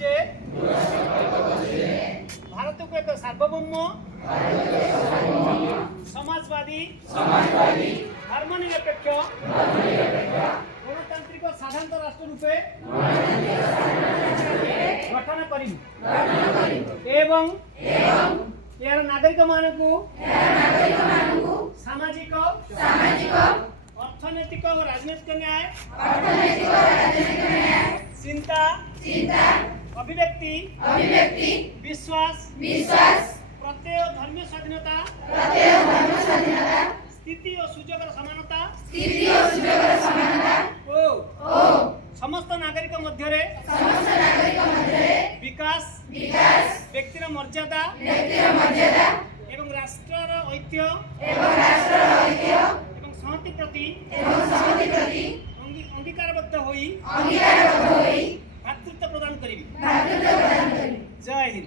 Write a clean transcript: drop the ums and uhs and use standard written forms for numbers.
जे भारत को एक सार्वभौम समाजवादी धर्मनिरपेक्ष गणतांत्रिक साधारण राष्ट्र रूपे गठन करिबु एवं यार नागरिक मानकु सामाजिक अर्थनैतिक और राजनीतिक न्याय चिंता अभिव्यक्ति विश्वास प्रत्यय धर्मीय स्वाधीनता स्थिति और सुजोगर समानता समस्त नागरिक मध्य विकास व्यक्तिर मर्यादा एवं राष्ट्र ऐक्य एवं संहति प्रति अंगीकारबद्ध होई भातृत्व प्रदान करिबी। जय हिंद।